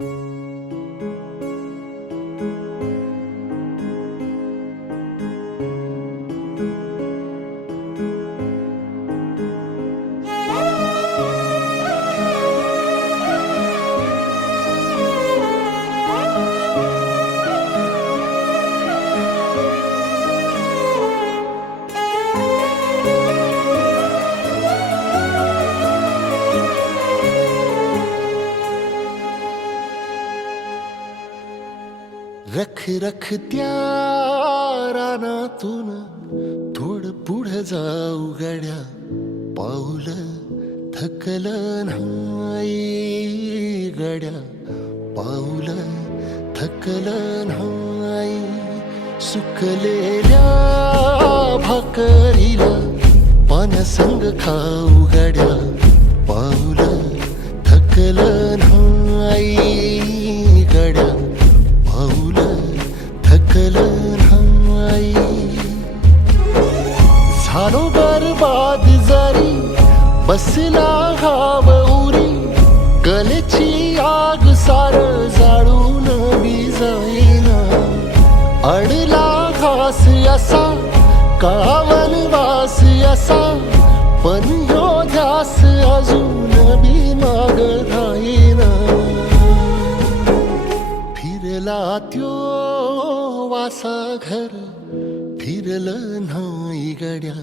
रख रख त्या रानातून थोडं पुढं जाऊ गड्या, पाऊल थकलं नाही गड्या, पाऊल थकलं नाही. सुकलेल्या भाकरीला पाण्यासंग खाऊ गड्या, पाऊल थकलं नाही गड्या, पाऊल थकलं नाही. झालो बरबाद जरी बसला घाव उरी, कलेची आग सार जाळून बी जाईना. अडला घास असा का वनवास असा, पण ह्यो ध्यास अजून बी माग राहीना. फिरला त्यो वासा घर फिरलं नाही गड्या,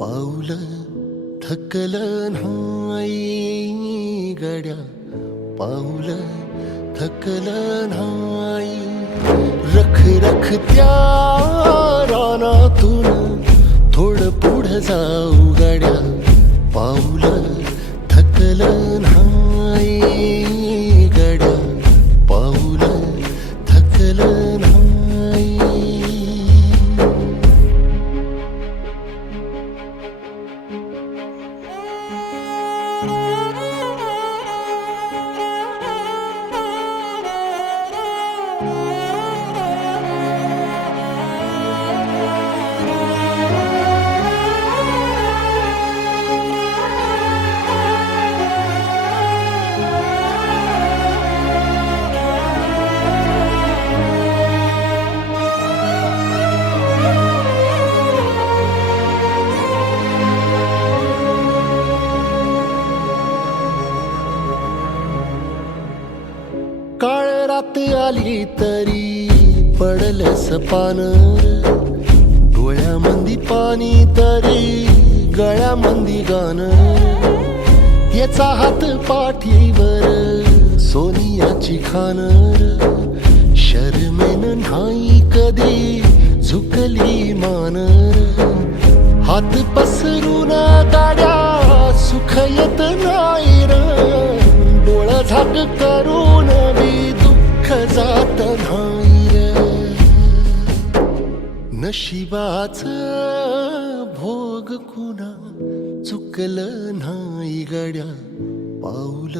पाऊल थकलं नाही गड्या, पाऊल थकलं नाही. रख रख त्या रानातून थोडं पुढं जाऊ गड्या, पाऊल थकलं नाही गड्या, पाऊल थकलं नाही. काळ रात आली तरी पडलंस पान, डोळ्यामंदी पाणी तरी गळ्यामंदी गाणं. याचा हात पाठीवर सोनियाची खान, शर्मेन नाही कधी झुकली मान. हात पसरून गाड्या सुख येत नाही र, डोळा झाक करून बी दुःख जात नाही रे. नशिबाच भोग कुणा चुकलं नाही गड्या, पाऊल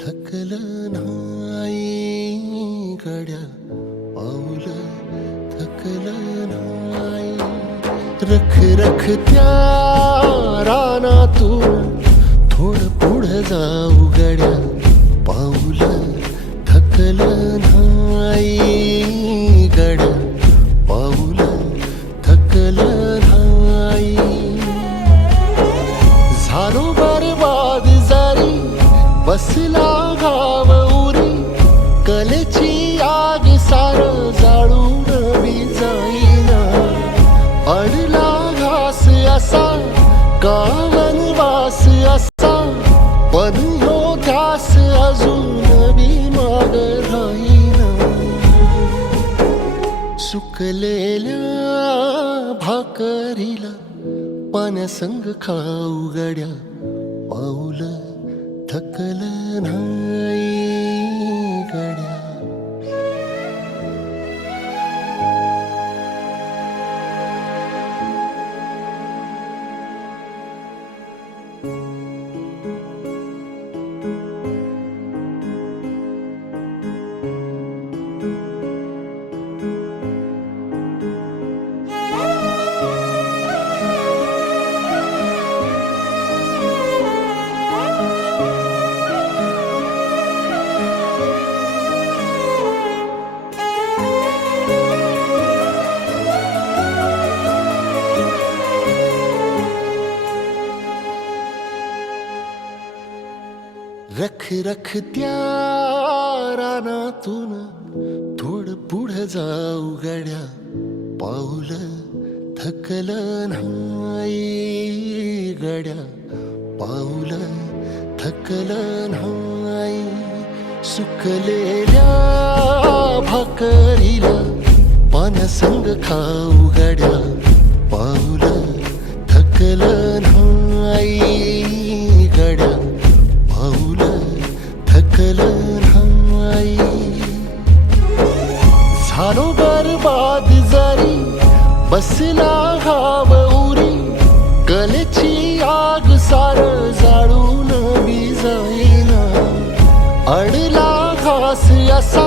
थकलं नाही गड्या, पाऊल थकलं नाही. रख रख त्या रानातून थोडं पुढं जाऊ गड्या, पाऊल थकलं नाही गड्या, पाऊल थकलं नाही. झालो बरबाद जरी बसला घाव उरी, कलेची आग सार जाळून बी जाईना. अडला घास असा का वनवास असा, पण ह्यो ध्यास अजून बी माग राहीना. सुकलेल्या भाकरीला पाण्यासंग खाऊ गड्या, पाऊल थकलं नाही गड्या. रखत्या रानातून थोडं पुढं जाऊ गड्या, पाऊल थकलं नाही गड्या, पाऊल थकलं नाही. सुकलेल्या भाकरीला पाण्यासंग खाऊ गड्या, पाऊल थकलं नाही गड्या, पाऊल थकलं नाही. झालो बरबाद जरी बसला घाव उरी, कलेची आग सार जाळून बी जाईना. अडला घास असा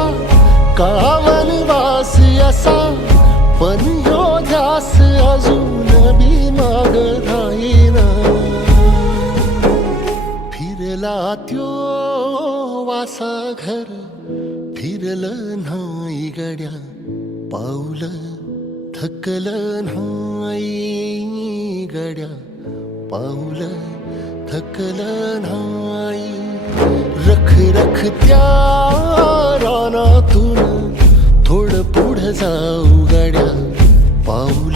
काळावन वास असा, पण ह्यो ध्यास अजून बी माग राहीना. फिरला त्यो वासा घर फिरलं नाही गड्या, पाऊल थकलं नाही गड्या, पाऊल थकलं नाही. रखत्या रानातून थोडं पुढं जाऊ गड्या, पाऊल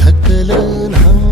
थकलं नाही.